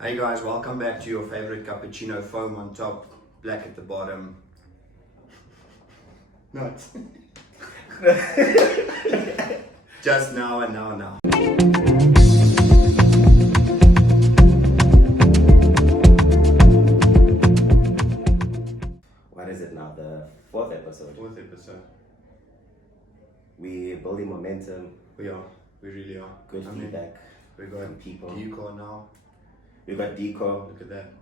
Hey guys, welcome back to your favorite cappuccino, foam on top, black at the bottom. Nuts. Just now and now. What is it now? The fourth episode. Fourth episode. We're building momentum. We really are. Good feedback. We got from people. Deco now. We got Deco. Look at that.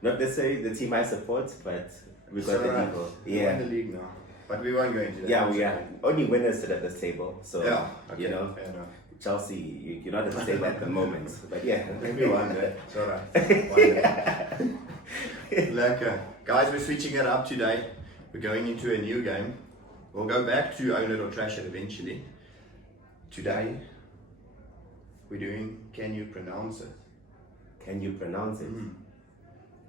Not necessarily the team I support, but we got the Deco. We're in the league now. But we won't go into that. Yeah, we are. Only winners sit at this table. So, yeah, okay, you know, fair enough. Chelsea, you're not at the table at the moment. But yeah. Maybe one day. It's alright. One day. Lekker. Guys, we're switching it up today. We're going into a new game. We'll go back to Own It or Trash It eventually. Today, we're doing Can You Pronounce It? Can you pronounce it?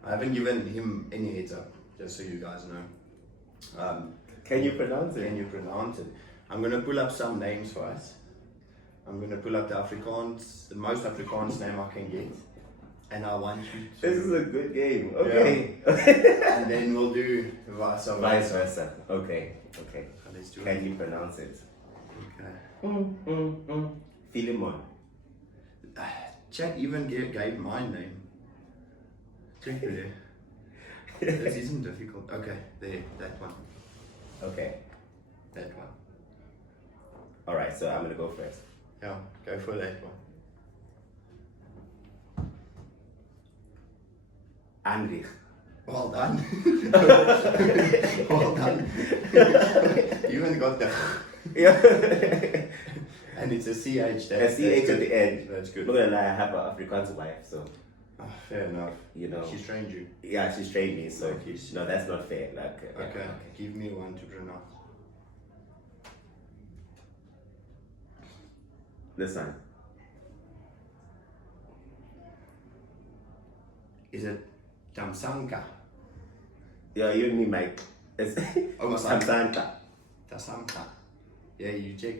I haven't given him any heads up, just so you guys know. Can you pronounce it? Can you pronounce it? I'm going to pull up some names for us. I'm going to pull up the Afrikaans, the most Afrikaans name I can get. And I want you to... This is a good game. Okay. Yeah. And then we'll do vice versa. Okay. Let's do Can you pronounce it? Okay. Philemon. Chad even gave my name. Check there. This isn't difficult. Okay, there, that one. Okay. That one. Alright, so I'm going to go first. Yeah, go for that one. Andrich. Well done. Well done. You even got the... Yeah. And it's a CH. A CH at the end. That's good. Not gonna lie, I have an Afrikaans wife, so... Fair enough. You know... She's trained you. Yeah, she's trained me, so... Okay. No, that's not fair. Like, Okay, give me one to pronounce. This one. Is it Tamsanka? Yeah, you and me, Mike. It's... Almost like... like Tamsanka. Tamsanka. Yeah, you check.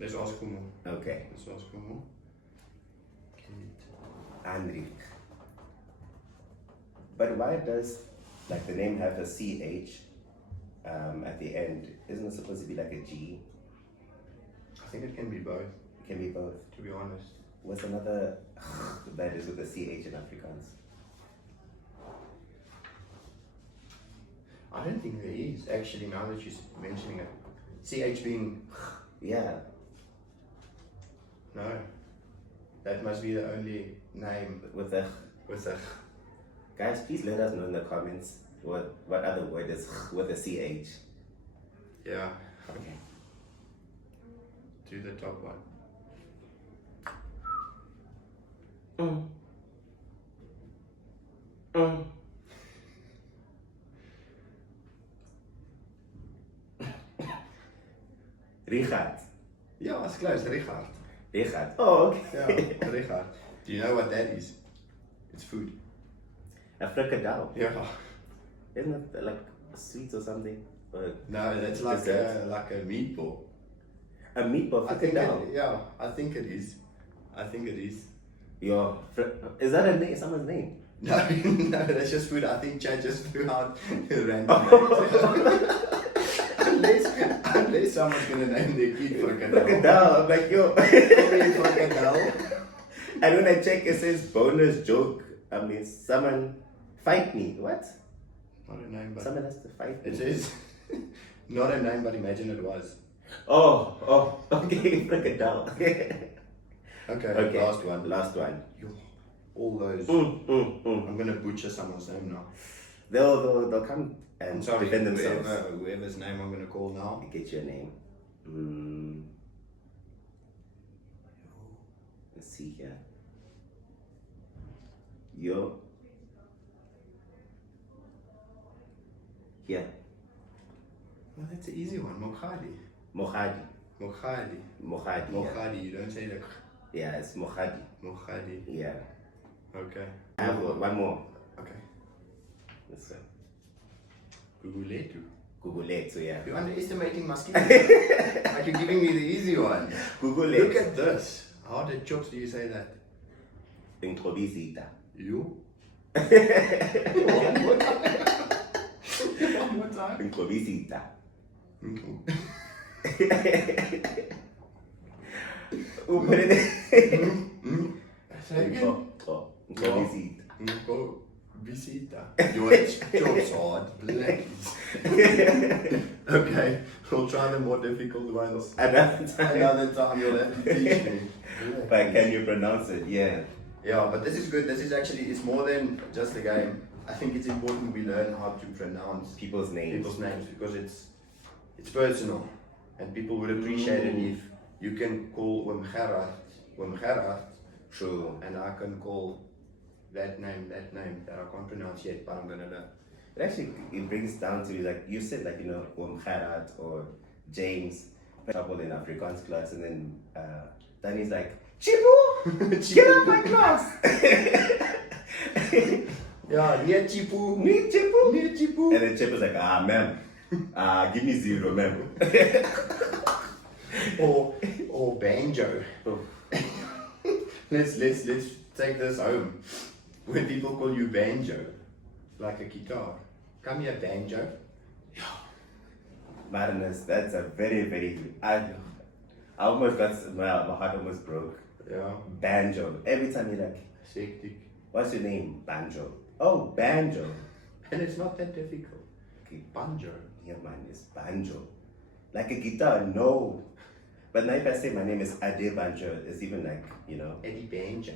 Let's ask for more. Okay. Let's ask for more. Andrich. But why does, like, the name have a CH at the end? Isn't it supposed to be like a G? I think it can be both, It can be both. to be honest. What's another that is with a CH in Afrikaans? I don't think there is, actually, now that you're mentioning it. CH being... Yeah. No. That must be the only name With a... with a... Guys, please let us know in the comments what other word is with a CH. Yeah. Okay. Do the top one. Richard. Yeah, it's close. Richard. Richard. Oh, okay. Yeah, Richard. Do you know what that is? It's food. A frikadel. Yeah. Isn't it like sweets or something? Or No, that's like a meatball. a meatball frikadel. I think it is. I think it is. Is that a name? Someone's name? No, no, that's just food. I think Chad just threw out random names. unless someone's gonna name their kid Frikadel. Frikadel. I'm like, yo. Frikadel. And when I check, it says bonus joke. I mean, someone fight me. What? Not a name, but Someone has to fight me. it is not a name, but imagine it was. Oh, okay, frikadel. Okay, last one. Last one. Yo, all those. I'm gonna butcher someone's name now. They'll come and Sorry, defend themselves. whoever's name I'm gonna call now. Get your name. Let's see here. Yo. Here. Well, that's an easy one. Mokhadi. Mohadi. Mokhadi. Mohadi. Yeah. Mokhadi. You don't say that. Yeah, it's Mohadi. Mokhadi. Yeah. Okay. I have one more. Okay. This one. Guguletu. Google so yeah. You're underestimating my skills. Like you're giving me the easy one. Google Look at this. How the chops do you say that? Introbisita. You? One more time. Introbisita. Put it in. Say again. Introbisita. Go visita. Your chops hard. Blackies. Okay, we'll try the more difficult ones. Another time you'll have to teach me. But can you pronounce it? Yeah. Yeah, but this is good. This is actually, it's more than just a game. I think it's important we learn how to pronounce People's names. because it's personal, and people would appreciate it if you can call Gerard, True. and I can call that name that I can't pronounce yet, but I'm gonna learn. It actually it brings down to like you said, like Gerard or James, trouble in Afrikaans class, and then Danny's like Chipu, get out of my class. Yeah, near Chipu, Me Chipu. near Chipu. And then Chipu's like, ma'am, give me 0, ma'am. or banjo. Oh. Let's take this home. When people call you banjo, like a guitar, come here banjo. Madness, that's a very, very I almost got my heart almost broke. Yeah, Banjo. Every time you're like, hectic. what's your name? Banjo. Oh, banjo. And it's not that difficult. Okay, Banjo. yeah, man, it's banjo. Like a guitar, no. But now if I say my name is Ade Banjo, it's even like, Eddie Banjo.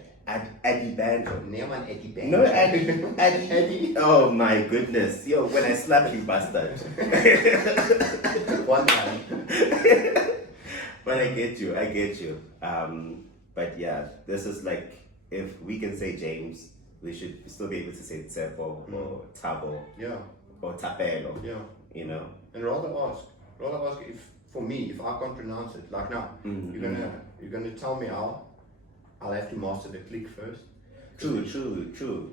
Eddie Banjo. No one Eddie Banjo. No, Eddie. Oh my goodness. Yo, when I slap you, bastard. One time. But I get you. But yeah, this is like, if we can say James, we should still be able to say Tsepo or Tabo Yeah, or Tapelo, yeah. And rather ask if, for me, if I can't pronounce it, like now, you're gonna tell me how. I'll have to master the click first. True.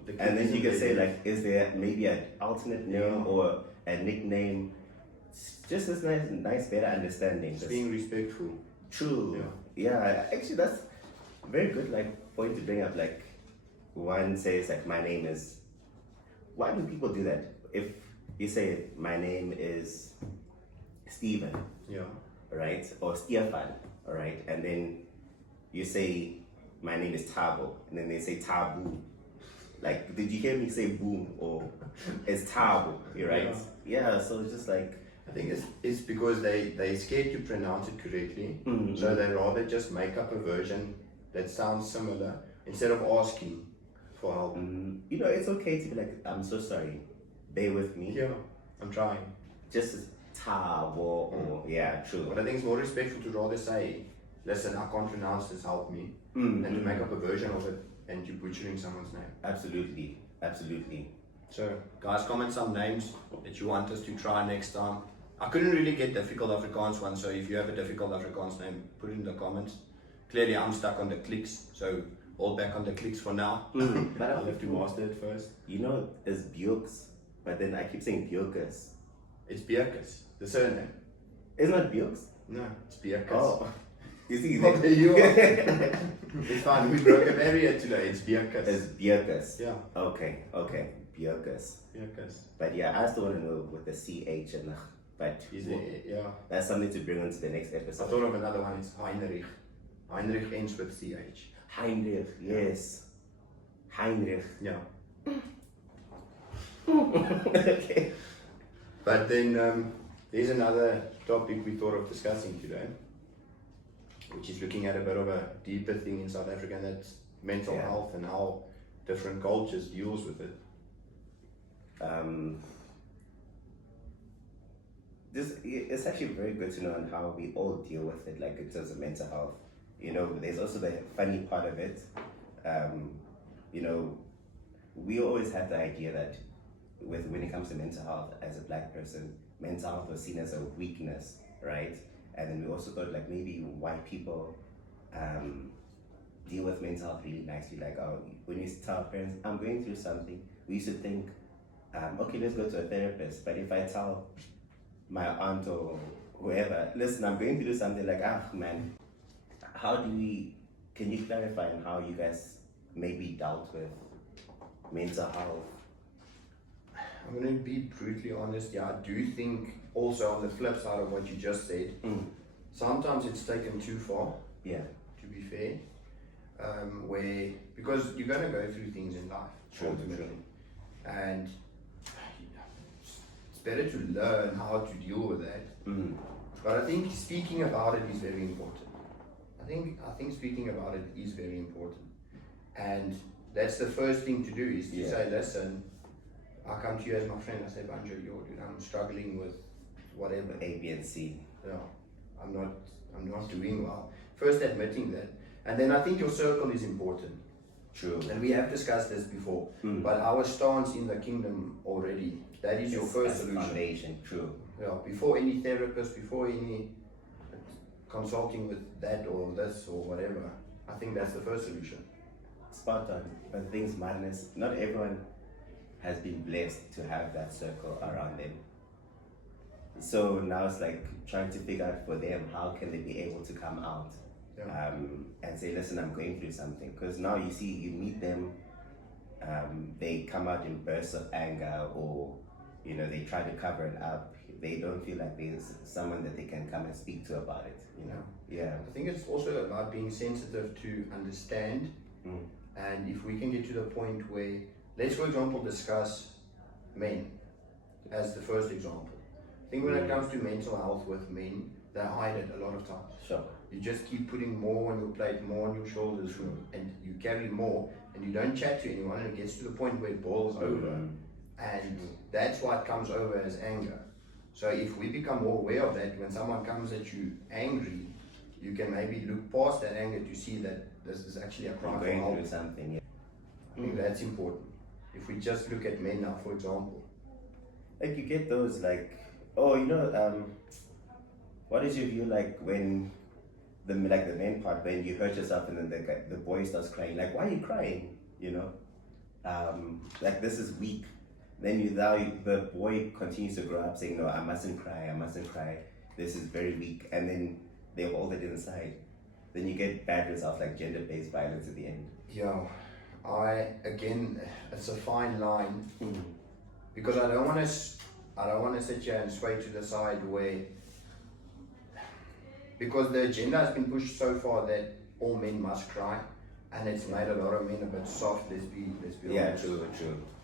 The And then you can say really- like, is there maybe an alternate name or a nickname? Just this nice better understanding. Just being respectful. True. Yeah. Actually, that's very good. Like point to bring up. Like one says like, my name is. Why do people do that? If you say my name is Steven, Yeah. right, or Stefan, all right, and then you say my name is Tabo, and then they say Tabu. Like, did you hear me say boom or it's Tabo? Right? Yeah. So it's just like. I think it's because they're scared to pronounce it correctly, so they rather just make up a version that sounds similar instead of asking for help. It's okay to be like, I'm so sorry, bear with me. Yeah, I'm trying. Just Tabo or yeah, true. But I think it's more respectful to rather say, listen, I can't pronounce this, help me, than to make up a version of it and you butchering someone's name. Absolutely. So, guys, comment some names that you want us to try next time. I couldn't really get difficult Afrikaans ones, so if you have a difficult Afrikaans name, put it in the comments. Clearly, I'm stuck on the clicks, so hold back on the clicks for now. But I'll have to master it first. It's Bjorks, but then I keep saying Bjorkus. It's Bierkus, the surname. It's not Bjorks? No, it's Bierkus. Oh. You see, Well, there you are. It's fine, we broke a barrier today, it's Bierkus. it's Bjorkus. Yeah, Okay, Bjorkus. Bierkus. But yeah, I still want to know with the CH and but Is it, yeah. that's something to bring on to the next I episode. thought of another one, it's Heinrich. Heinrich ends with CH. Heinrich, yes. Heinrich. Yeah. Okay. But then there's another topic we thought of discussing today, which is looking at a bit of a deeper thing in South Africa, and that's mental health and how different cultures deals with it. It's actually very good to know on how we all deal with it, like in terms of mental health. There's also the funny part of it. We always have the idea that when it comes to mental health, as a black person, mental health was seen as a weakness, right? And then we also thought like maybe white people deal with mental health really nicely. Like when you tell our parents, I'm going through something, we used to think, okay, let's go to a therapist. But if I tell my aunt or whoever, listen, I'm going through something, like, man, how do we can you clarify on how you guys maybe dealt with mental health? I'm going to be brutally honest. Yeah, I do think also on the flip side of what you just said, sometimes it's taken too far. Yeah. To be fair, where because you're going to go through things in life ultimately, and it's better to learn how to deal with that. But I think speaking about it is very important. I think speaking about it is very important, and that's the first thing to do is to say, listen, I come to you as my friend. I say, Banjo, dude, I'm struggling with whatever A, B, and C. Yeah, I'm not doing well. First admitting that, and then I think your circle is important. True. And we have discussed this before. But our stance in the kingdom already, that is your first solution. Foundation. True. Yeah, before any therapist, before any consulting with that or this or whatever, I think that's the first solution. Spot on. But the thing's madness, not everyone has been blessed to have that circle around them. So now it's like trying to figure out for them, how can they be able to come out and say, listen, I'm going through something. Because now you see, you meet them, they come out in bursts of anger, or they try to cover it up. They don't feel like there's someone that they can come and speak to about it. I think it's also about being sensitive to understand, and if we can get to the point where, let's for example discuss men as the first example. I think when it comes to mental health with men, they hide it a lot of times. Sure. You just keep putting more on your plate, more on your shoulders, and you carry more, and you don't chat to anyone, and it gets to the point where it boils over, and that's why it comes over as anger. So if we become more aware of that, when someone comes at you angry, you can maybe look past that anger to see that this is actually a cry for help. Through something. I think that's important. If we just look at men now, for example, like you get those like, what is your view like when the main part, when you hurt yourself and then the boy starts crying, like, why are you crying? Like, this is weak. Then the boy continues to grow up saying, no, I mustn't cry, this is very weak, and then they hold it inside. Then you get bad results like gender-based violence at the end. Again, it's a fine line, because I don't want to sit here and sway to the side where, because the agenda has been pushed so far that all men must cry, and it's made a lot of men a bit soft. Let's be honest. True.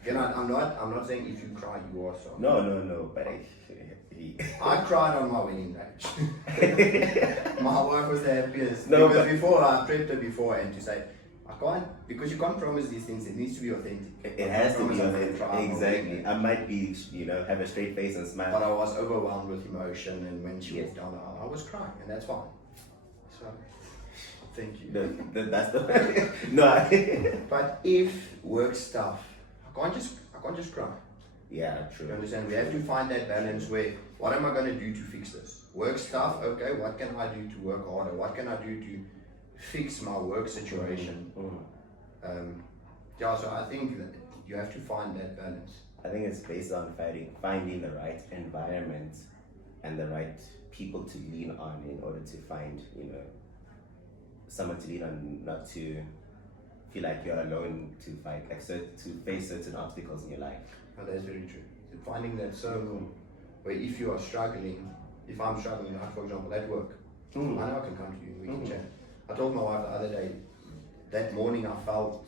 Again, I'm not saying if you cry you are soft. No, but I cried on my wedding day. My wife was the happiest. Before I prepped her before, and to say, I can't, because you can't promise these things. It needs to be authentic. It has to be authentic. Exactly. I might be, have a straight face and smile. But I was overwhelmed with emotion, and when she was down, I was crying, and that's fine. So, thank you. That's the no. But if work stuff, I can't just cry. Yeah, true. You understand? We have to find that balance where, what am I going to do to fix this? Work stuff, okay, what can I do to work harder? What can I do to fix my work situation? So I think that you have to find that balance. I think it's based on finding the right environment and the right people to lean on in order to find, someone to lean on, not to feel like you're alone to fight, to face certain obstacles in your life. Oh, that's very true. So finding that circle where if you are struggling, if I'm struggling, like for example at work, I know I can come to you, we can chat. I told my wife the other day, that morning I felt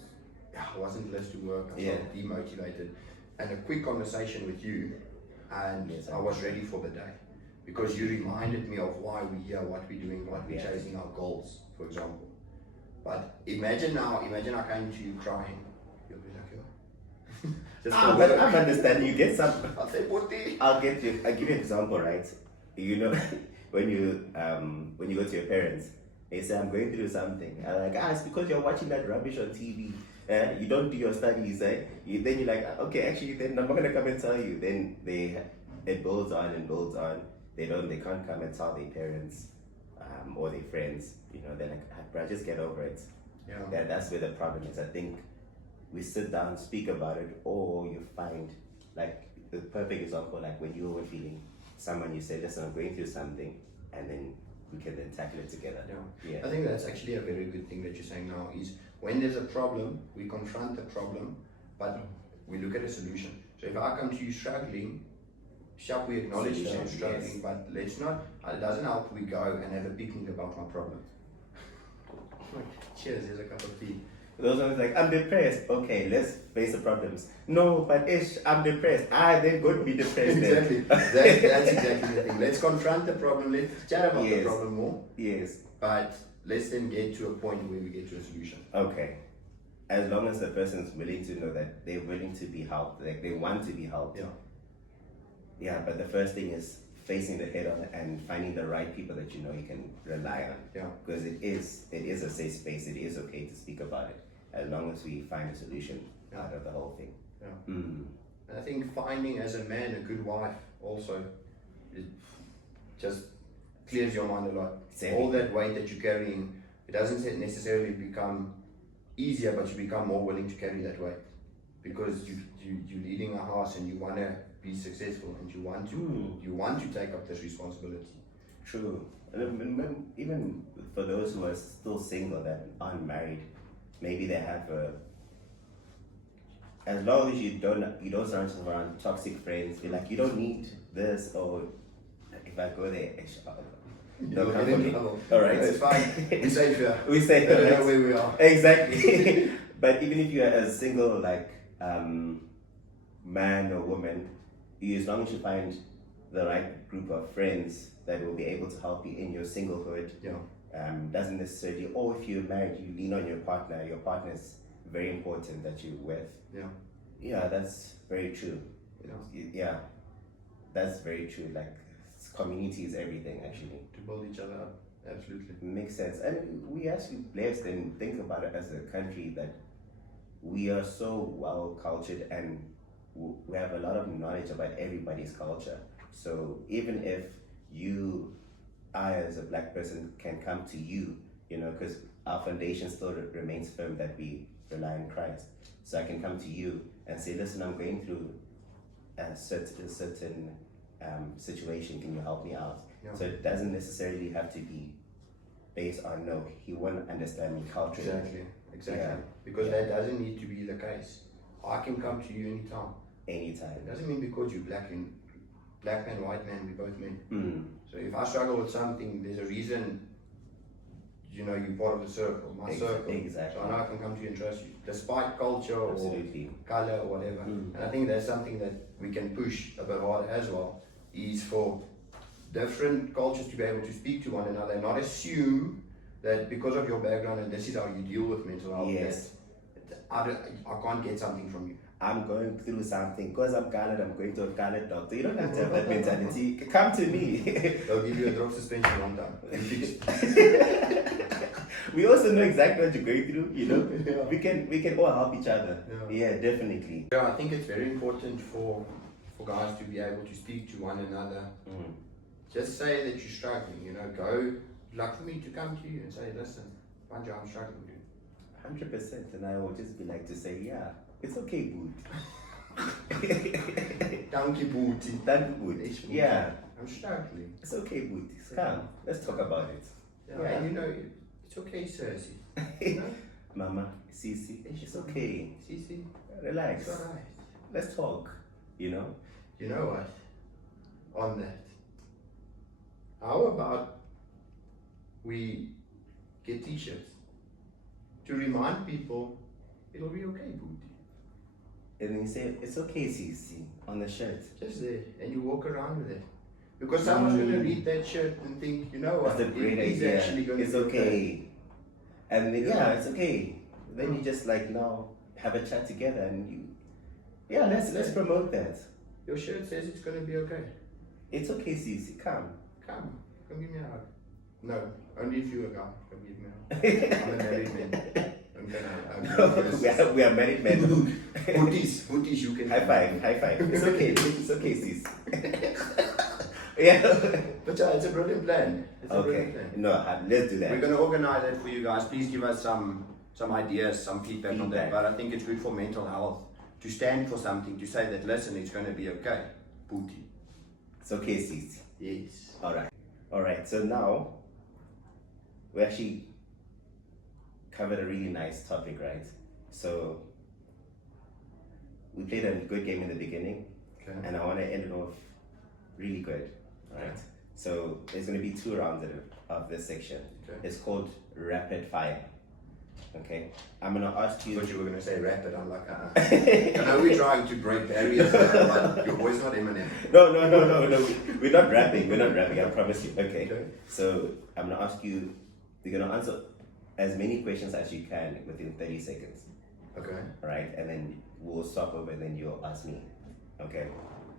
I wasn't less to work, I felt demotivated, and a quick conversation with you, and I was ready for the day, because you reminded me of why we're here, what we're doing, what we're chasing, our goals, for example. But imagine I came to you crying, you'll be like, but I'm understanding. You get some. I'll say, Bhuti. I'll give you an example, right? When you go to your parents, they say, I'm going through something. I'm like, it's because you're watching that rubbish on TV. You don't do your studies. Then you're like, okay, actually, then I'm not gonna come and tell you. Then it builds on and builds on. They can't come and tell their parents or their friends. They're like, bro, just get over it. Yeah. That's where the problem is. I think we sit down, speak about it, or you find, like, the perfect example, like when you were feeling someone, you say, listen, I'm going through something, and then we can then tackle it together. Yeah. I think that's actually a very good thing that you're saying now is when there's a problem, we confront the problem, but we look at a solution. So if I come to you struggling, shall we acknowledge that I'm struggling, yes. but let's not, it doesn't help we go and have a picnic about my problem. Cheers, here's a cup of tea. Those ones like, I'm depressed. Okay, let's face the problems. No, but ish, I'm depressed. They're going to be depressed. Exactly. That's exactly the thing. Let's confront the problem. Let's chat about the problem more. Yes. But let's then get to a point where we get to a solution. Okay. As long as the person is willing to know that they're willing to be helped, like they want to be helped. Yeah. Yeah, but the first thing is facing the head on and finding the right people that you know you can rely on. Yeah. Because it is a safe space. It is okay to speak about it, as long as we find a solution out of the whole thing. Yeah. And I think finding as a man a good wife also, it just clears your mind a lot. Exactly. All that weight that you're carrying, it doesn't necessarily become easier, but you become more willing to carry that weight because you're leading a house and you want to be successful and you want to take up this responsibility. True. And even for those who are still single that aren't married, maybe they have as long as you don't surround yourself around toxic friends, you're like, you don't need this, or if I go there, don't come for me. All right, it's fine. We safe here. We safe here. Right? Know where we are. Exactly. But even if you're a single man or woman, as long as you find the right group of friends that will be able to help you in your singlehood. Doesn't necessarily, or if you're married, you lean on your partner. Your partner is very important that you're with. Yeah, that's very true. Yeah, that's very true. Like, community is everything, actually. To build each other up, absolutely. Makes sense. And we actually blessed and think about it as a country that we are so well cultured and we have a lot of knowledge about everybody's culture. So even if I as a black person can come to you, because our foundation still remains firm that we rely on Christ. So I can come to you and say, listen, I'm going through a certain situation. Can you help me out? So it doesn't necessarily have to be based on, no, he won't understand me culturally. Exactly. Yeah. Because that doesn't need to be the case. I can come to you anytime. It doesn't mean because you're black man, white man, we both men. So if I struggle with something, there's a reason, you're part of the circle, my circle. Exactly. So I know I can come to you and trust you, despite culture or color or whatever. And I think that's something that we can push a bit harder as well, is for different cultures to be able to speak to one another and not assume that because of your background and this is how you deal with mental health. Yes. I can't get something from you. I'm going through something. Because I'm colored, I'm going to a colored doctor. You don't have to have that mentality. Come to me. They'll give you a drop suspension one time. We also know exactly what you're going through, We can all help each other. Yeah, definitely. Yeah, I think it's very important for guys to be able to speak to one another. Just say that you're struggling, go, like for me to come to you and say, listen, Panja, I'm struggling, dude. 100%, and I will just be like to say, yeah, it's okay, Bhuti. Thank you, Bhuti. Yeah. I'm struggling. It's okay, Bhuti. Come, let's talk about it. Yeah. And it's okay, Cersei. Mama, Sisi, it's okay. Sisi, relax. It's alright. Let's talk, You know what? On that, how about we get t-shirts to remind people it'll be okay, Bhuti. And then you say, it's okay, Sisi, on the shirt. Just there, and you walk around with it. Because someone's going to read that shirt and think, what? That's a great idea. It's okay. And then, it's okay. Then you just have a chat together and let's promote that. Your shirt says it's going to be okay. It's okay, Sisi, come. Come give me a hug. No, only if you're a guy. Come give me a hug. I'm a married man. We are married men. Bhutis, you can. High five. It's okay, sis. Yeah. But it's a brilliant plan. No, let's do that. We're going to organize it for you guys. Please give us some ideas, some feedback on that. But I think it's good for mental health to stand for something, to say that, listen, it's going to be okay. Bhuti. It's okay, sis. Yes. All right. So now we actually covered a really nice topic, right? So we played a good game in the beginning, and I want to end it off really good, right? Okay. So there's going to be 2 rounds of this section. Okay. It's called rapid fire. Okay, I'm going to ask I you. thought you were going to say rapid. I'm like, I know we're trying to break barriers, but your voice not Eminem. No. We're not rapping. We're not rapping. I promise you. Okay. So I'm going to ask you. You're going to answer as many questions as you can within 30 seconds. Okay. All right, and then we'll stop over, and then you'll ask me. Okay.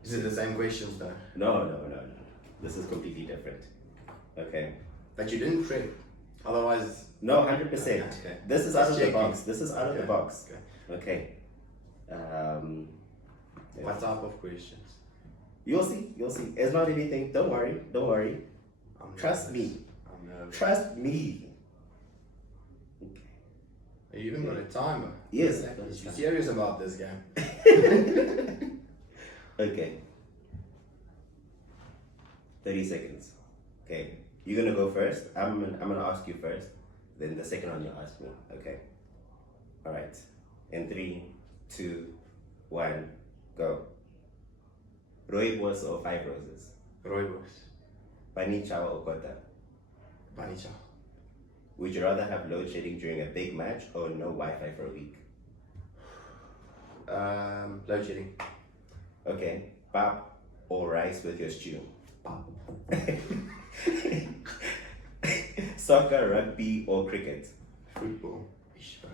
Is it the same questions though? No. This is completely different. Okay. But you didn't prep. Otherwise. No, 100%. Okay. This is Just out of checking. the box. This is out of the Okay. box. Okay. Okay. What type of questions? You'll see. It's not anything. Don't worry. I'm Trust nervous. me. I'm nervous. Trust me. You even got a timer. Yes, I got a You timer. serious about this game? Okay. 30 seconds. Okay. You're gonna go first. I'm gonna ask you first. Then the second one you'll ask me. Okay. All right. In 3, 2, 1, go. Rooibos or 5 roses? Rooibos. Panicha or kota? Panicha. Would you rather have load shedding during a big match or no Wi-Fi for a week? Load shedding. Okay. Pap or rice with your stew? Pap. Soccer, rugby or cricket? Football. Ish, bro.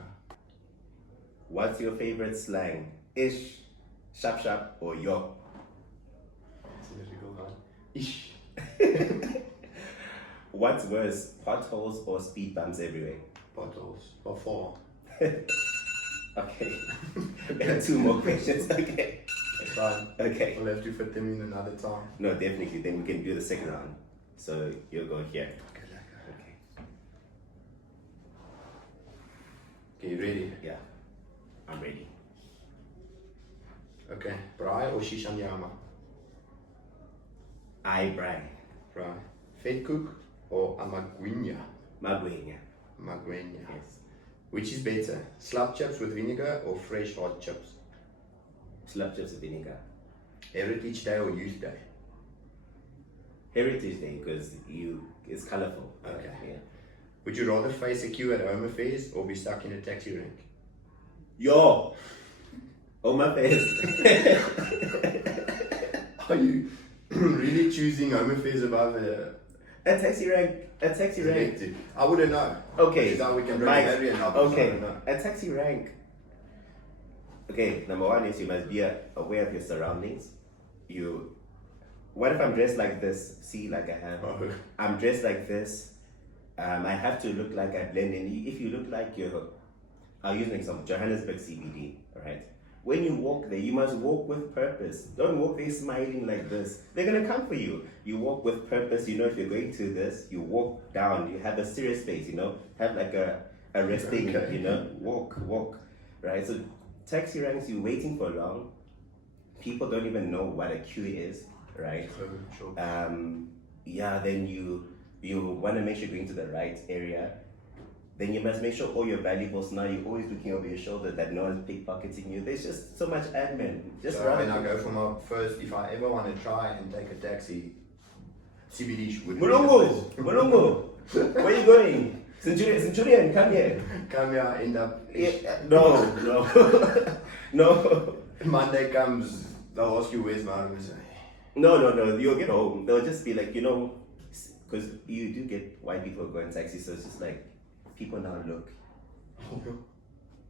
What's your favorite slang? Ish, sharp, or yo? That's a difficult one. Ish. What's worse, potholes or speed bumps everywhere? Bottles. Or 4. Okay. We have 2 more questions. Okay. That's fine. Okay. We'll have to fit them in another time. No, definitely. Then we can do the second round. So you'll go here. Okay. Okay. Okay, you ready? Yeah. I'm ready. Okay. Braai or shisha nyama? I Brian. Braai. Vetkoek or amagwinya? Magwenya. Magwinya. Yes. Which is better? Slab chips with vinegar or fresh hot chips? Slap chips with vinegar. Heritage Day or Youth Day? Heritage Day because it's colorful. Okay. Yeah. Would you rather face a queue at home affairs or be stuck in a taxi rank? Yo! Oh my face. Are you really choosing home affairs above a A taxi rank. electric? I wouldn't know. Okay. Which is how we can bring Mike, Barry and others. I okay. don't know. A taxi rank. Okay, number 1 is you must be aware of your surroundings. What if I'm dressed like this? See, like I have. Oh. I'm dressed like this. I have to look like I blend in. If you look like I'll use an example, Johannesburg CBD, alright? When you walk there, you must walk with purpose. Don't walk there smiling like this. They're gonna come for you. You walk with purpose. You know if you're going to this, you walk down. You have a serious face. Have like a resting. Okay. Walk. Right. So taxi ranks, you're waiting for long. People don't even know what a queue is. Right. Sure. Yeah. Then you want to make sure you're going to the right area. Then you must make sure all your valuables, now you're always looking over your shoulder that no one's pickpocketing you. There's just so much admin. Just So when I go for my first, if I ever want to try and take a taxi, CBD would be the Mulungu, where are you going? Centurion, come here. place. Come here, end up. No. No. Monday comes, they'll ask you where's my room. And say, No. You'll get home. They'll just be like, because you do get white people who go in taxi, so it's just like, people now look.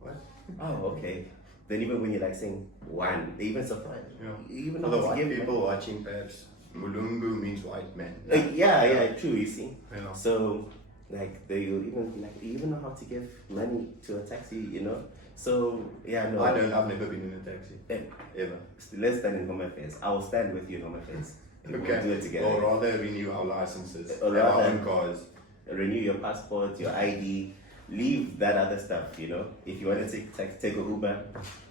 what? Oh, okay. Then even when you're like saying one, they even surprised. Yeah. You even For know the how to white give people watching, perhaps Mulungu means white man. Yeah, true. You see. Yeah. So like they even know how to give money to a taxi, So yeah, no. I've never been in a taxi. Ever. Let's stand in Home Affairs. I will stand with you in Home Affairs. Okay. We'll do it together. Or rather renew our licenses. Or Have our rather- own cars. Renew your passport, your ID. Leave that other stuff. If you want to take a Uber,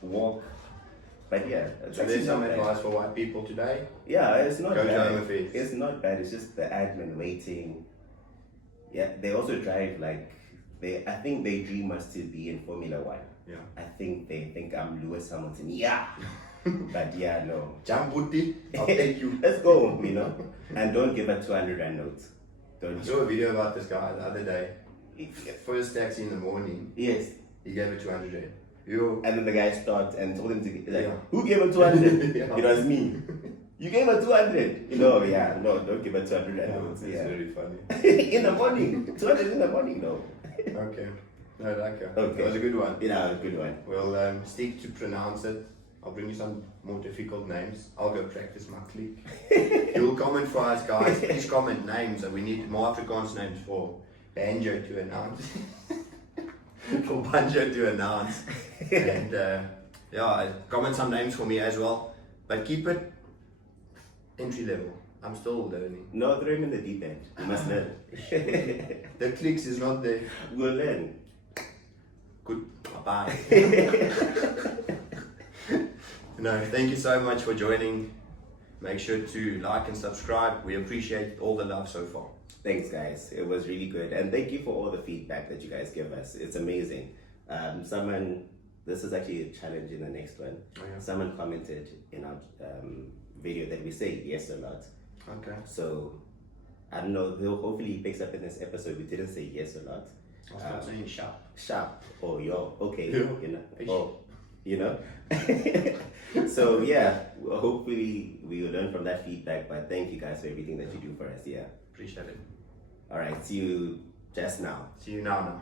walk. But yeah, So there's some advice for white people today. Yeah, it's not Go to bad. Home Affairs. It's not bad. It's just the admin waiting. Yeah, they also drive like I think they dream us to be in Formula One. Yeah. I think they think I'm Lewis Hamilton. Yeah. But yeah, no. Jump, Bhuti. I'll take you. Let's go, And don't give a 200 rand note. I Don't saw a video about this guy the other day. you? First taxi in the morning, Yes. he gave it 200 rand. You. And then the guy stopped and told him to like, Yeah. who gave her 200? Yeah. It was me. You gave her 200. Yeah, no, don't give her 200 rand notes. It's Yeah. very funny. In the morning. 200 in the morning, no. Okay. No, like Okay. That was a good one. Yeah, good one. We'll stick to pronounce it. I'll bring you some more difficult names. I'll go practice my click. You'll comment for us, guys. Please comment names, and we need more Afrikaans names for Banjo to announce. For Banjo to announce. And yeah, comment some names for me as well. But keep it entry level. I'm still learning. No, throw him in the deep end. You must learn. The clicks is not there. We'll learn. Good. Bye. No, thank you so much for joining. Make sure to like and subscribe. We appreciate all the love so far. Thanks, guys. It was really good. And thank you for all the feedback that you guys give us. It's amazing. This is actually a challenge in the next one. Oh, yeah. Someone commented in our video that we say yes a lot. Okay. So, I don't know, hopefully he picks up in this episode. We didn't say yes a lot. I'll start saying sharp. Sharp. Oh, yo. Okay. Yo. So, yeah, hopefully we will learn from that feedback. But thank you guys for everything that you do for us. Yeah. Appreciate it. All right. See you just now. See you now.